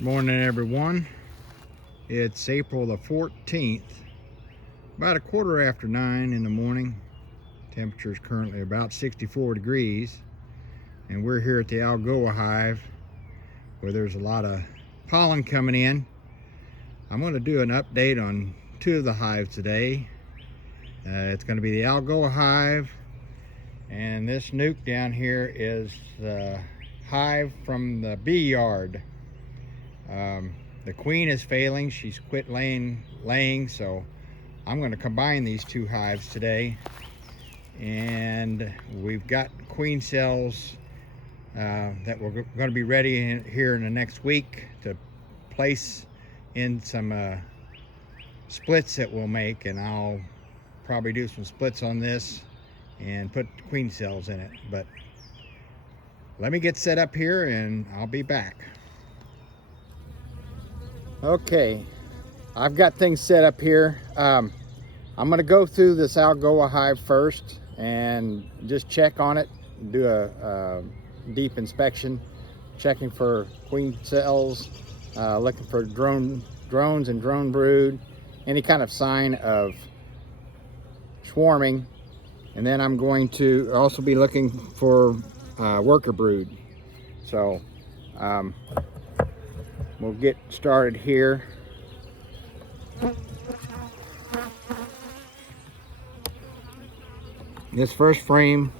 Good morning, everyone. It's April the 14th, about 9:15 in the morning. Temperature is currently about 64 degrees, and we're here at the Algoa hive where there's a lot of pollen coming in. I'm going to do an update on two of the hives today. It's going to be the Algoa hive, and this nuke down here is the hive from the bee yard. The queen is failing. She's quit laying, so I'm going to combine these two hives today. And we've got queen cells that we're going to be ready here in the next week to place in some splits that we'll make, and I'll probably do some splits on this and put queen cells in it. But let me get set up here and I'll be back. Okay, I've got things set up here. I'm going to go through this Algoa hive first and just check on it, do a deep inspection, checking for queen cells, looking for drones and drone brood, any kind of sign of swarming. And then I'm going to also be looking for worker brood. So we'll get started here. This first frame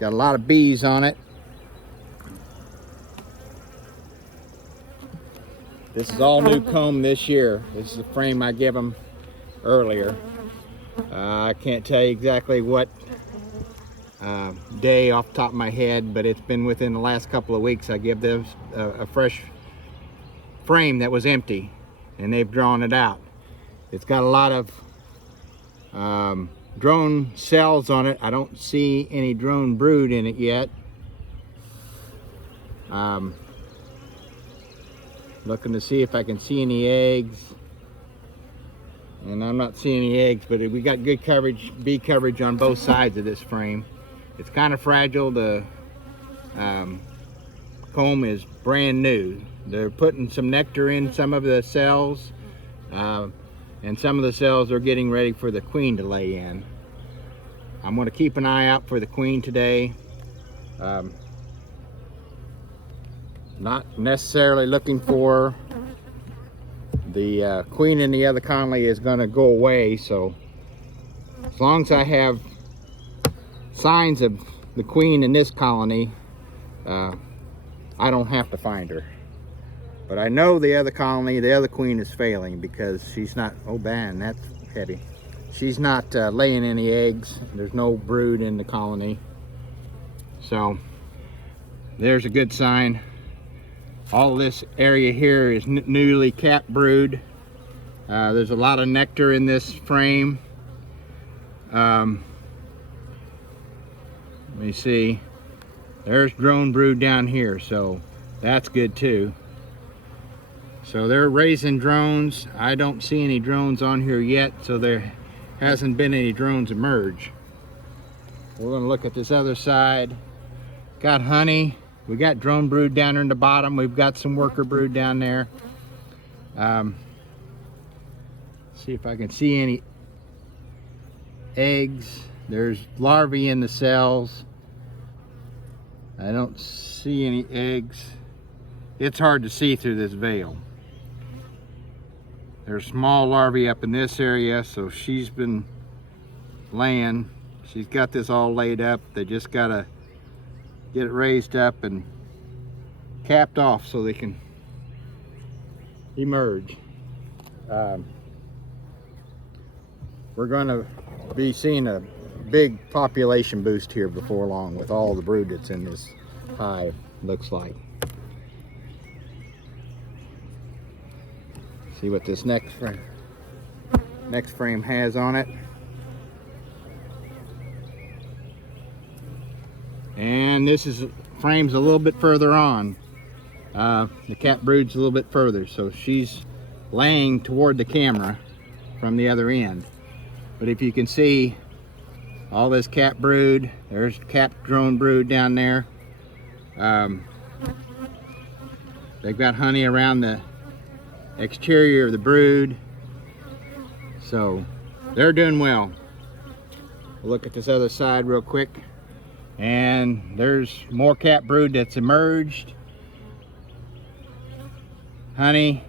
got a lot of bees on it. This is all new comb this year. This is the frame I gave them earlier. I can't tell you exactly what day off the top of my head, but it's been within the last couple of weeks. I give them a fresh frame that was empty, and they've drawn it out. It's got a lot of drone cells on it. I don't see any drone brood in it yet. Looking to see if I can see any eggs, and I'm not seeing any eggs, but we got good coverage, bee coverage on both sides of this frame. It's kind of fragile. The comb is brand new. They're putting some nectar in some of the cells, and some of the cells are getting ready for the queen to lay in. I'm going to keep an eye out for the queen today. Not necessarily looking for the queen in the other colony is going to go away, so as long as I have signs of the queen in this colony, I don't have to find her. But I know the other colony, the other queen is failing because she's not, oh man, that's heavy. She's not laying any eggs. There's no brood in the colony. So there's a good sign. All this area here is newly capped brood. There's a lot of nectar in this frame. Let me see. There's drone brood down here, so that's good too. So they're raising drones. I don't see any drones on here yet, so there hasn't been any drones emerge. We're going to look at this other side. Got honey. We got drone brood down there in the bottom. We've got some worker brood down there. See if I can see any eggs. There's larvae in the cells. I don't see any eggs. It's hard to see through this veil. There's small larvae up in this area, so she's been laying. She's got this all laid up. They just gotta get it raised up and capped off so they can emerge. We're gonna be seeing a big population boost here before long with all the brood that's in this hive, looks like. See what this next frame has on it. And this is frame's a little bit further on. The cap brood's a little bit further, so she's laying toward the camera from the other end. But if you can see all this cap brood, there's capped drone brood down there. They've got honey around the exterior of the brood, so they're doing well. We'll look at this other side real quick, and there's more cat brood that's emerged. Honey,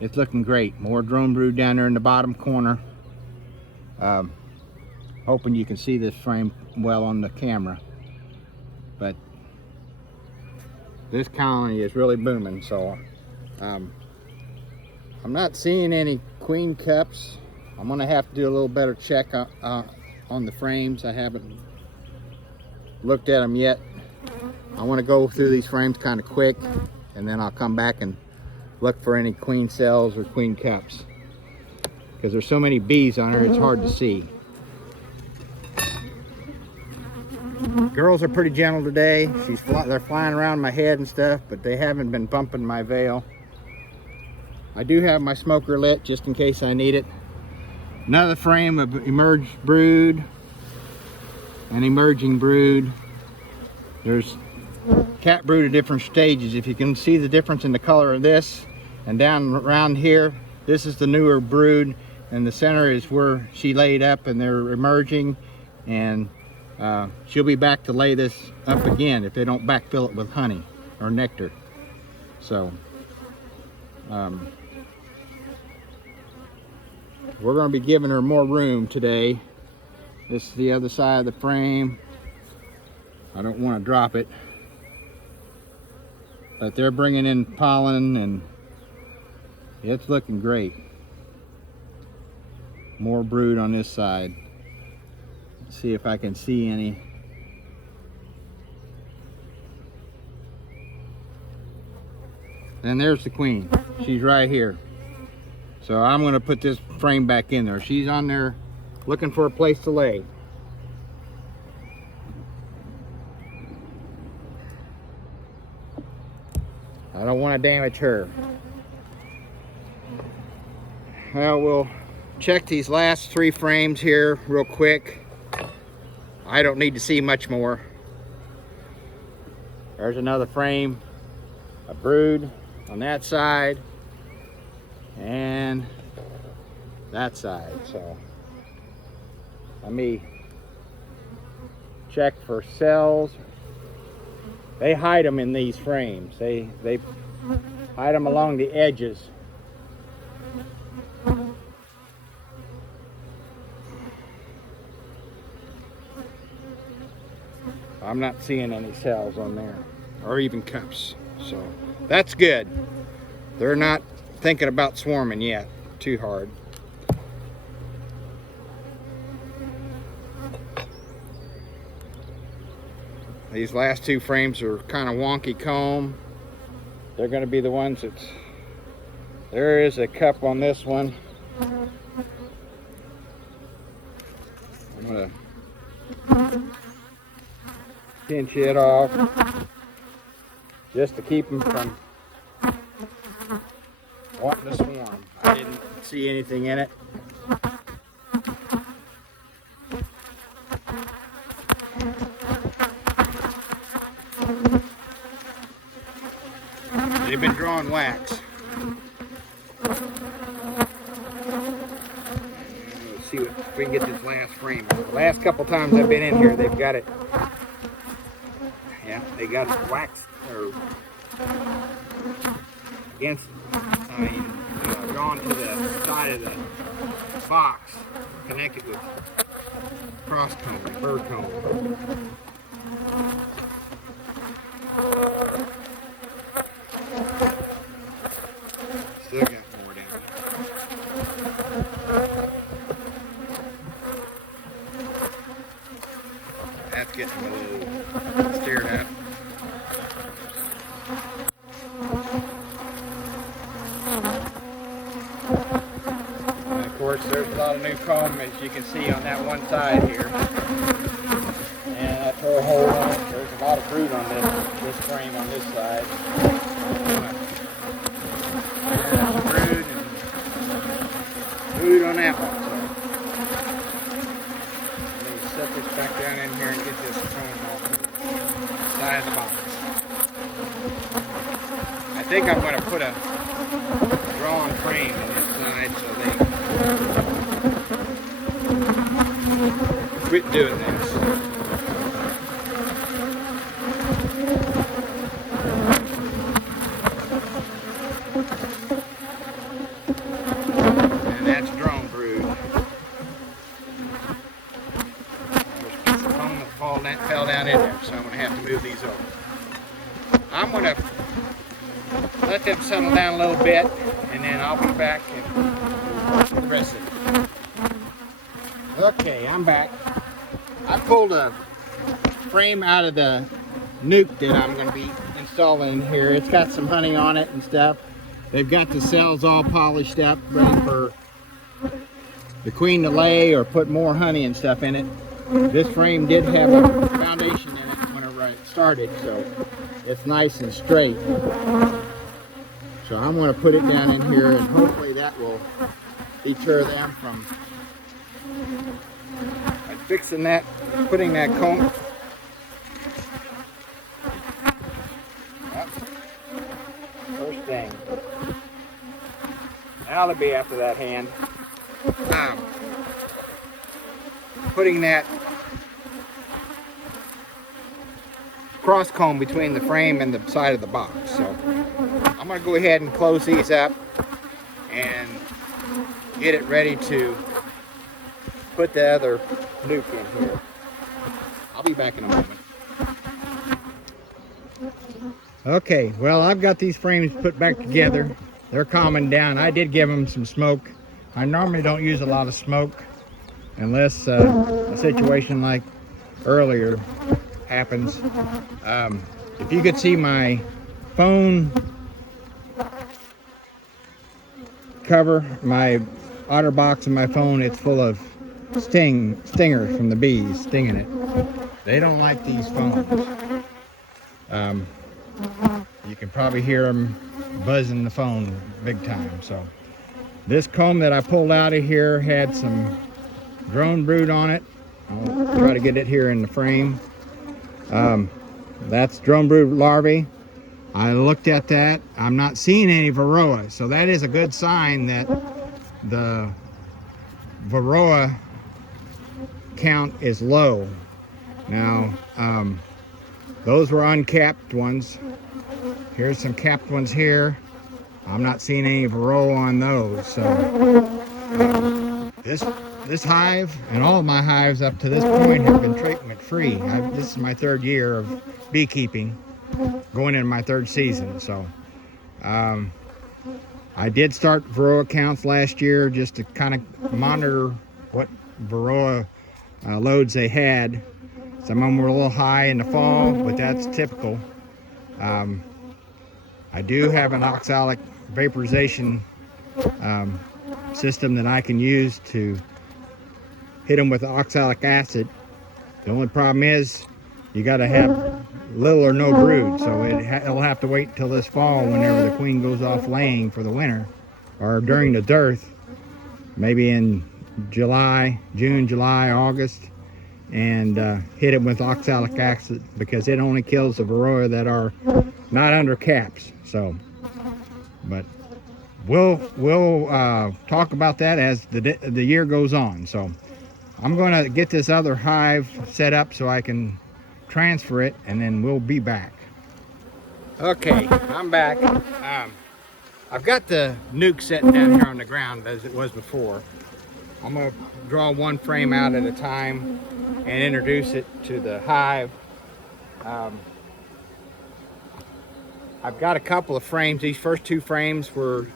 it's looking great. More drone brood down there in the bottom corner. Hoping you can see this frame well on the camera, but this colony is really booming. So I'm not seeing any queen cups. I'm gonna have to do a little better check on the frames. I haven't looked at them yet. I want to go through these frames kind of quick, and then I'll come back and look for any queen cells or queen cups, because there's so many bees on her, it's hard to see. Girls are pretty gentle today. They're flying around my head and stuff, but they haven't been bumping my veil. I do have my smoker lit just in case I need it. Another frame of emerged brood and emerging brood. There's cat brood at different stages. If you can see the difference in the color of this, and down around here, this is the newer brood, and the center is where she laid up, and they're emerging, and she'll be back to lay this up again if they don't backfill it with honey or nectar. So we're going to be giving her more room today. This is the other side of the frame. I don't want to drop it, but they're bringing in pollen and it's looking great. More brood on this side. Let's see if I can see any. And there's the queen. She's right here. So I'm going to put this frame back in there. She's on there looking for a place to lay. I don't want to damage her. Well, we'll check these last 3 frames here real quick. I don't need to see much more. There's another frame, a brood on that side and that side. So let me check for cells. They hide them in these frames. They hide them along the edges. I'm not seeing any cells on there, or even cups, so that's good. They're not thinking about swarming yet too hard. These last 2 frames are kind of wonky comb. They're going to be the ones that... There is a cup on this one. I'm going to pinch it off just to keep them from wanting to swarm. I didn't see anything in it. They've been drawing wax. Let's see if we can get this last frame. The last couple times I've been in here, they've got it. Yeah, they got it wax or against. Drawn to the side of the box, connected with cross comb, bird comb. Still got more down there. That's getting a little stirred up. And of course, there's a lot of new comb, as you can see on that one side here. And I tore a hole on it. There's a lot of brood on this frame on this side. Brood and brood on that one. So let me set this back down in here and get this comb off the side of the box. I think I'm going to put a drawn frame inside so they quit doing this. And that's drone brood. There's a piece of foam that fell down in there, so I'm going to have to move these over. I'm going to let them settle down a little bit, and then I'll be back and the rest of it. Okay, I'm back. I pulled a frame out of the nuke that I'm going to be installing here. It's got some honey on it and stuff. They've got the cells all polished up, ready for the queen to lay or put more honey and stuff in it. This frame did have a foundation in it whenever I started, so it's nice and straight. So I'm going to put it down in here, and hopefully that will deter them from fixing that, putting that comb. Yep. First thing. Now they'll be after that hand. Putting that cross comb between the frame and the side of the box. So I'm going to go ahead and close these up and get it ready to put the other nuke in here. I'll be back in a moment. Okay, well, I've got these frames put back together. They're calming down. I did give them some smoke. I normally don't use a lot of smoke unless a situation like earlier happens. If you could see my phone cover, my otter box and my phone, it's full of stingers from the bees stinging it. They don't like these phones. You can probably hear them buzzing the phone big time. So this comb that I pulled out of here had some drone brood on it. I'll try to get it here in the frame. That's drone brood larvae. I looked at that. I'm not seeing any varroa, so that is a good sign that the varroa count is low. Now, those were uncapped ones. Here's some capped ones here. I'm not seeing any varroa on those. So this hive and all of my hives up to this point have been treatment free. This is my third year of beekeeping, going into my third season. So I did start varroa counts last year just to kind of monitor what varroa loads they had. Some of them were a little high in the fall, but that's typical. I do have an oxalic vaporization system that I can use to hit them with oxalic acid. The only problem is you got to have little or no brood, so it'll have to wait till this fall whenever the queen goes off laying for the winter, or during the dearth, maybe in June, July, August, and hit it with oxalic acid, because it only kills the varroa that are not under caps. So, but we'll talk about that as the year goes on. So I'm going to get this other hive set up so I can transfer it, and then we'll be back. Okay, I'm back. I've got the nuke set down here on the ground as it was before. I'm going to draw one frame out at a time and introduce it to the hive. I've got a couple of frames. These first two frames were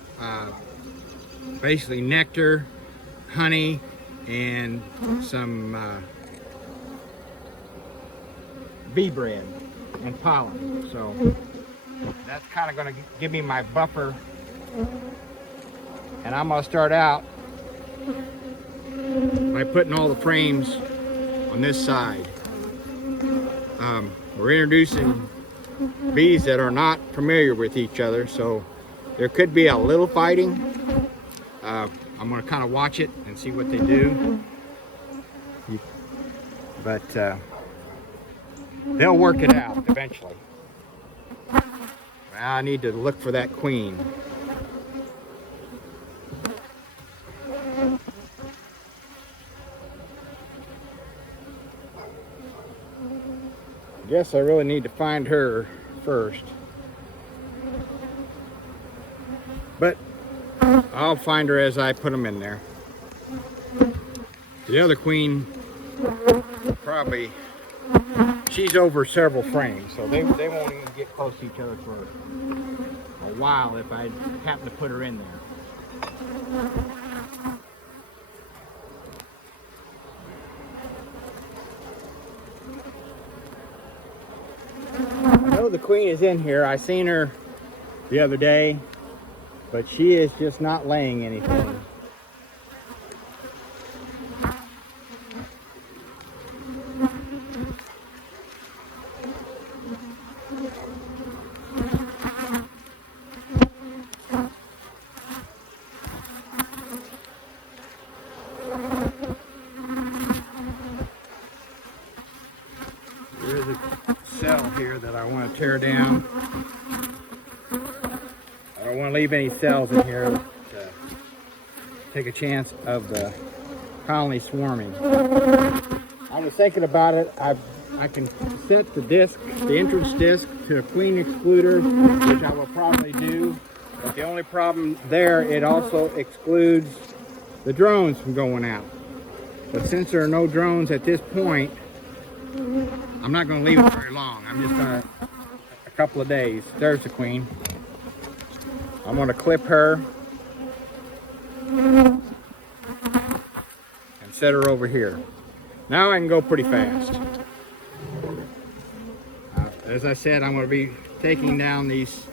basically nectar, honey, and some bee bread and pollen. So that's kind of going to give me my buffer. And I'm going to start out by putting all the frames on this side. We're introducing bees that are not familiar with each other, so there could be a little fighting. I'm going to kind of watch it and see what they do, but they'll work it out eventually. I need to look for that queen. Guess I really need to find her first. But I'll find her as I put them in there. The other queen, probably, she's over several frames, so they won't even get close to each other for a while if I happen to put her in there. I know the queen is in here. I seen her the other day, but she is just not laying anything. There's a cell here that I want to tear down. I don't want to leave any cells in here to take a chance of the colony swarming. I was thinking about it. I can set the disc, the entrance disc, to a queen excluder, which I will probably do. But the only problem there, it also excludes the drones from going out. But since there are no drones at this point, I'm not going to leave it very long. I'm just going to, a couple of days. There's the queen. I'm going to clip her and set her over here. Now I can go pretty fast. As I said, I'm going to be taking down these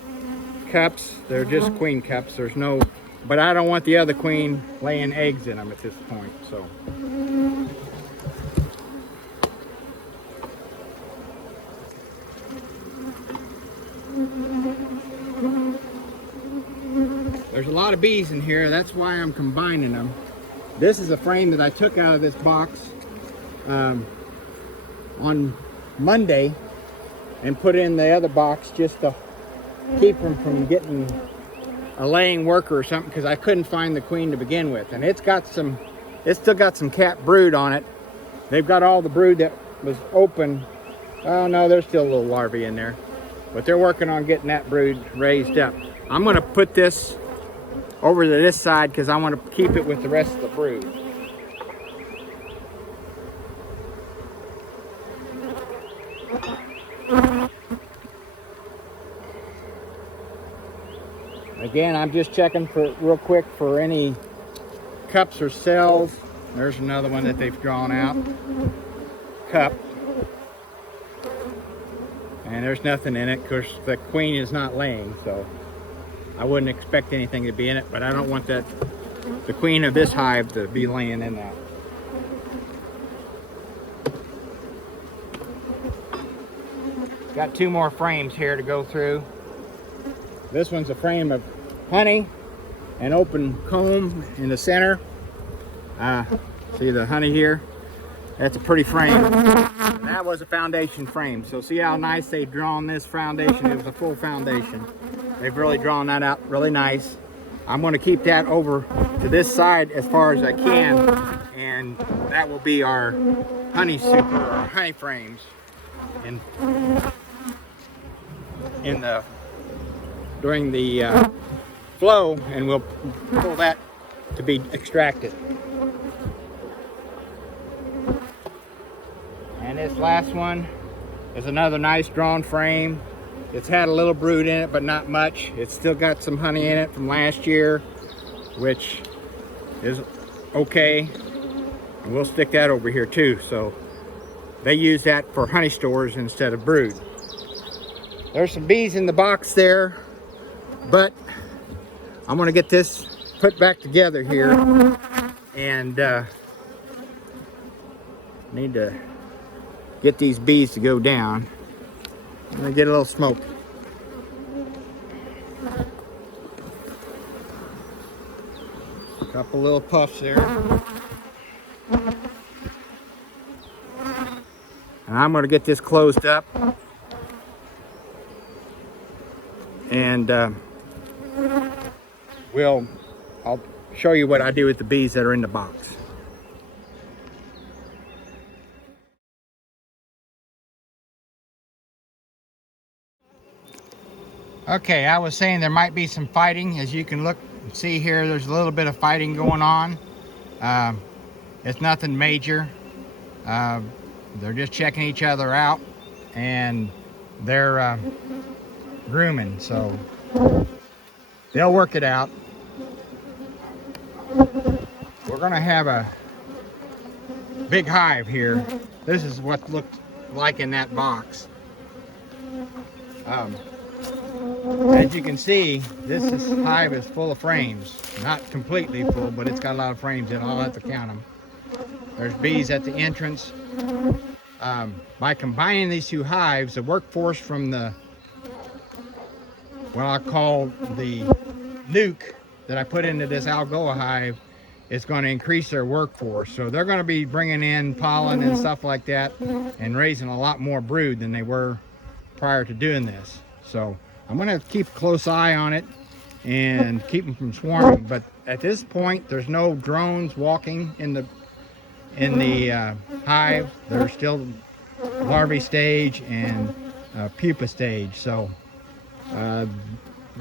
cups. They're just queen cups. There's no, but I don't want the other queen laying eggs in them at this point. So. There's a lot of bees in here. That's why I'm combining them. This is a frame that I took out of this box on Monday and put in the other box just to keep them from getting a laying worker or something, because I couldn't find the queen to begin with. And it's still got some capped brood on it. They've got all the brood that was open. Oh no, there's still a little larvae in there, but they're working on getting that brood raised up. I'm going to put this over to this side because I want to keep it with the rest of the brood. Again, I'm just checking for real quick for any cups or cells. There's another one that they've drawn out. Cup. And there's nothing in it because the queen is not laying, so I wouldn't expect anything to be in it, but I don't want the queen of this hive to be laying in that. Got two more frames here to go through. This one's a frame of honey, an open comb in the center. See the honey here? That's a pretty frame. That was a foundation frame. So see how nice they've drawn this foundation? It was a full foundation. They've really drawn that out really nice. I'm going to keep that over to this side as far as I can, and that will be our honey super or honey frames during the flow, and we'll pull that to be extracted. And this last one is another nice drawn frame. It's had a little brood in it, but not much. It's still got some honey in it from last year, which is okay. And we'll stick that over here too. So they use that for honey stores instead of brood. There's some bees in the box there, but I'm gonna get this put back together here, and need to get these bees to go down. I'm gonna get a little smoke. A couple little puffs there. And I'm gonna get this closed up and I'll show you what I do with the bees that are in the box. Okay, I was saying there might be some fighting. As you can look, see here, there's a little bit of fighting going on. It's nothing major. They're just checking each other out, and they're grooming, so they'll work it out. We're gonna have a big hive here. This is what it looked like in that box. As you can see, hive is full of frames. Not completely full, but it's got a lot of frames in it. I'll have to count them. There's bees at the entrance. By combining these two hives, the workforce from what I call the nuke that I put into this Algoa hive is going to increase their workforce. So they're going to be bringing in pollen and stuff like that and raising a lot more brood than they were prior to doing this. So I'm going to keep a close eye on it and keep them from swarming. But at this point, there's no drones walking in the hive. They're still larvae stage and pupa stage. So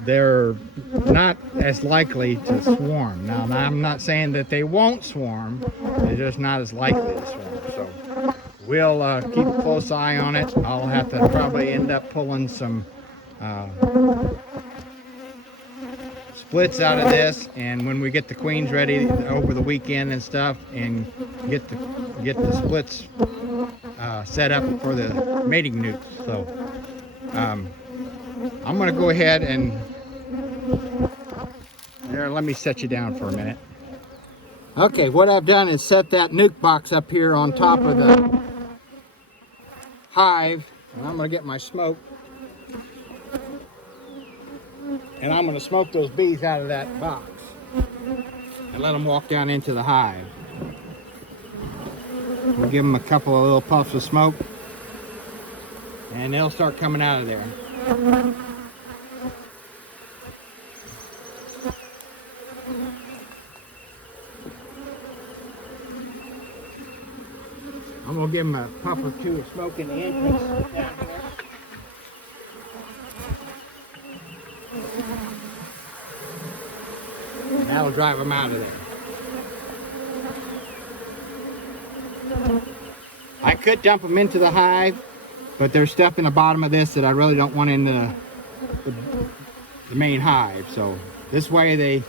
they're not as likely to swarm. Now, I'm not saying that they won't swarm, they're just not as likely to swarm. So we'll keep a close eye on it. I'll have to probably end up pulling some splits out of this, and when we get the queens ready over the weekend and stuff, and get the splits set up for the mating nukes. So I'm going to go ahead and let me set you down for a minute. Okay, what I've done is set that nuke box up here on top of the hive, and I'm going to get my smoke, and I'm going to smoke those bees out of that box and let them walk down into the hive. We'll give them a couple of little puffs of smoke, and they'll start coming out of there. I'm going to give them a puff or two of smoke in the entrance down here. And that'll drive them out of there. I could dump them into the hive, but there's stuff in the bottom of this that I really don't want in the main hive. So this way they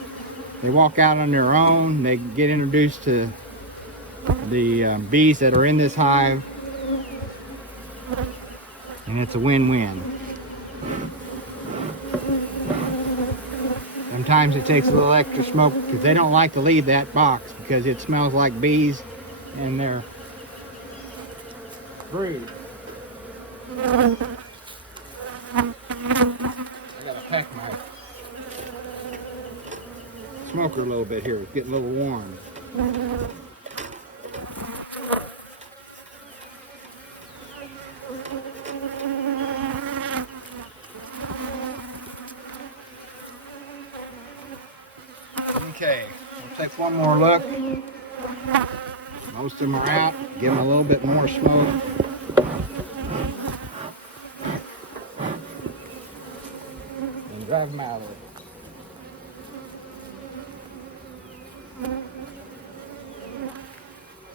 walk out on their own, they get introduced to the bees that are in this hive, and it's a win-win. Sometimes it takes a little extra smoke because they don't like to leave that box because it smells like bees and their brood. I gotta pack my smoker a little bit here. It's getting a little warm. Okay, we'll take one more look. Most of them are out. Give them a little bit more smoke. And drive them out of it.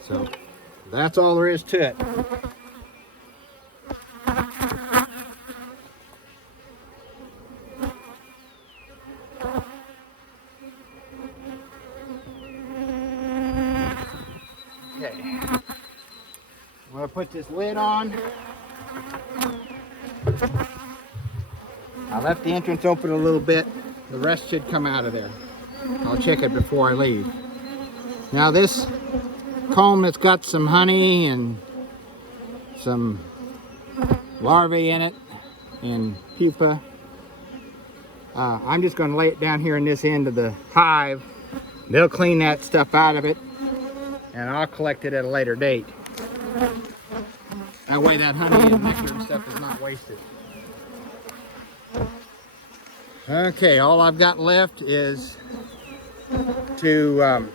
So that's all there is to it. Okay, I'm going to put this lid on. I left the entrance open a little bit. The rest should come out of there. I'll check it before I leave. Now this comb that's got some honey and some larvae in it and pupa, I'm just going to lay it down here in this end of the hive. They'll clean that stuff out of it, and I'll collect it at a later date. That way that honey and nectar and stuff is not wasted. Okay, all I've got left is to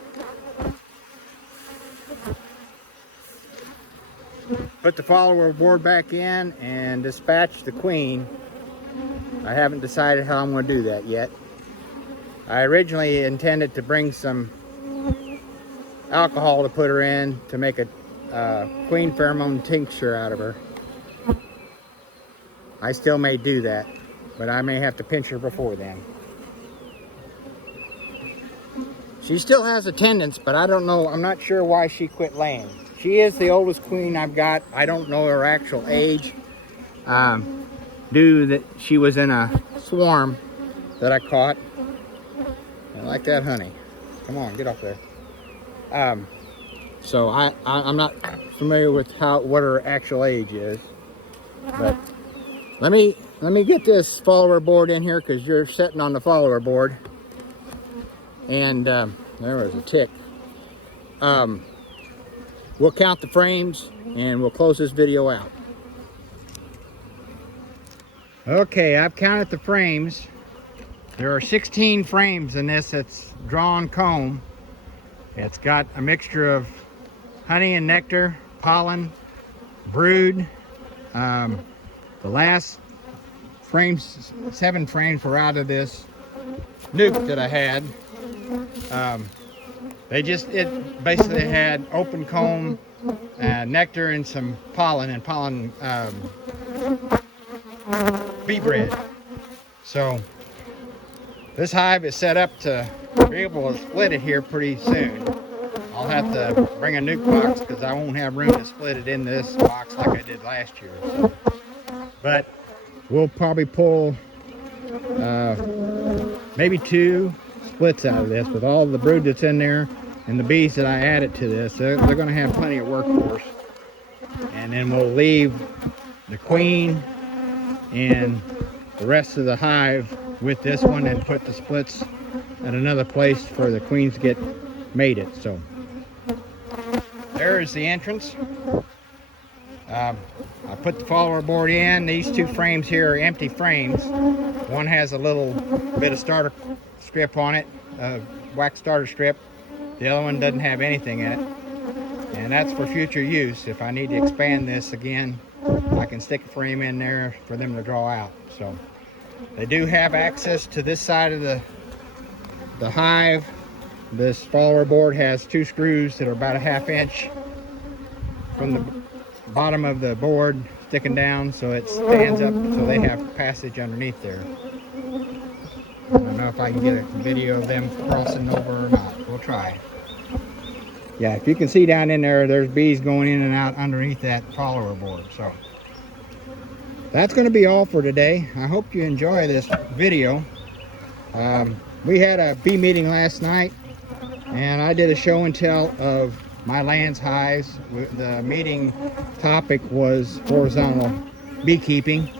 put the follower board back in and dispatch the queen. I haven't decided how I'm going to do that yet. I originally intended to bring some alcohol to put her in to make a queen pheromone tincture out of her. I still may do that, but I may have to pinch her before then. She still has attendance, but I don't know, I'm not sure why she quit laying. She is the oldest queen I've got. I don't know her actual age. Due that she was in a swarm that I caught. I like that honey. Come on, get off there. So I'm not familiar with what her actual age is. But let me get this follower board in here because you're sitting on the follower board. And there was a tick. We'll count the frames and we'll close this video out. Okay, I've counted the frames. There are 16 frames in this. It's drawn comb. It's got a mixture of honey and nectar, pollen, brood. The last frames, 7 frames were out of this nuke that I had. It basically had open comb, nectar, and some pollen bee bread. So this hive is set up to be able to split it here pretty soon. I'll have to bring a nuke box because I won't have room to split it in this box like I did last year. So. But we'll probably pull maybe 2 splits out of this with all the brood that's in there and the bees that I added to this. They're going to have plenty of workforce. And then we'll leave the queen and the rest of the hive with this one and put the splits at another place for the queens to get mated. So there's the entrance. I put the follower board in. These 2 frames here are empty frames. One has a little bit of starter strip on it, a wax starter strip. The other one doesn't have anything in it. And that's for future use. If I need to expand this again, I can stick a frame in there for them to draw out. So they do have access to this side of the hive. This follower board has 2 screws that are about a 1/2 inch from the bottom of the board sticking down, so it stands up so they have passage underneath there. I don't know if I can get a video of them crossing over or not. We'll try. Yeah, if you can see down in there, there's bees going in and out underneath that follower board. So that's going to be all for today. I hope you enjoy this video. We had a bee meeting last night, and I did a show and tell of my Layens hives. The meeting topic was horizontal beekeeping.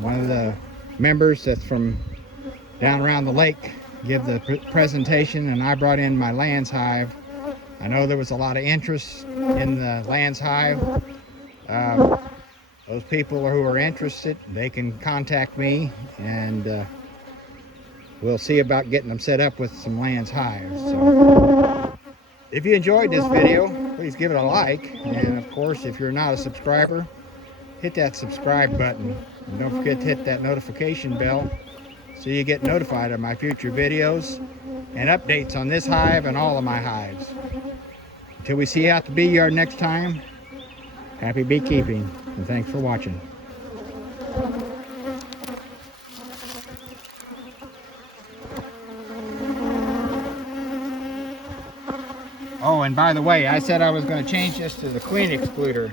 One of the members that's from down around the lake gave the presentation, and I brought in my Layens hive. I know there was a lot of interest in the Layens hive. Those people who are interested, they can contact me, and we'll see about getting them set up with some Layens hives. So, if you enjoyed this video, please give it a like, and of course, if you're not a subscriber, hit that subscribe button, and don't forget to hit that notification bell so you get notified of my future videos and updates on this hive and all of my hives. Until we see you out the bee yard next time, happy beekeeping, and thanks for watching. Oh, and by the way, I said I was going to change this to the queen excluder.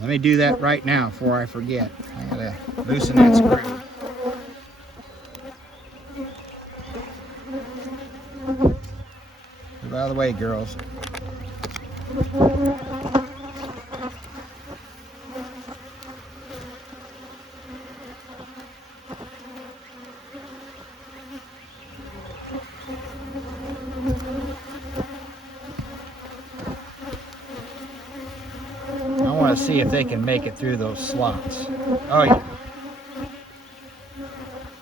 Let me do that right now before I forget. I gotta loosen that screw. Move out of the way, girls. I want to see if they can make it through those slots. Oh yeah.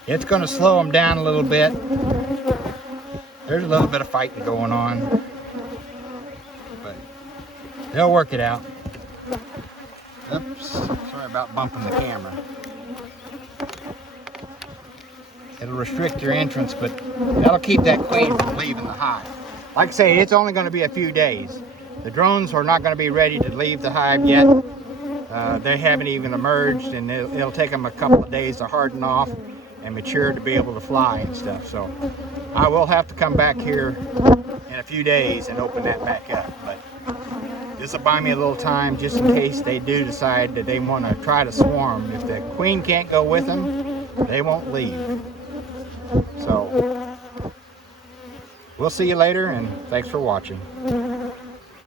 It's going to slow them down a little bit. There's a little bit of fighting going on, but they'll work it out. Oops, sorry about bumping the camera. It'll restrict your entrance, but that'll keep that queen from leaving the hive. Like I say, it's only going to be a few days. The drones are not going to be ready to leave the hive yet. They haven't even emerged, and it'll take them a couple of days to harden off and mature to be able to fly and stuff. So I will have to come back here in a few days and open that back up. But this will buy me a little time just in case they do decide that they want to try to swarm. If the queen can't go with them, they won't leave. So we'll see you later, and thanks for watching.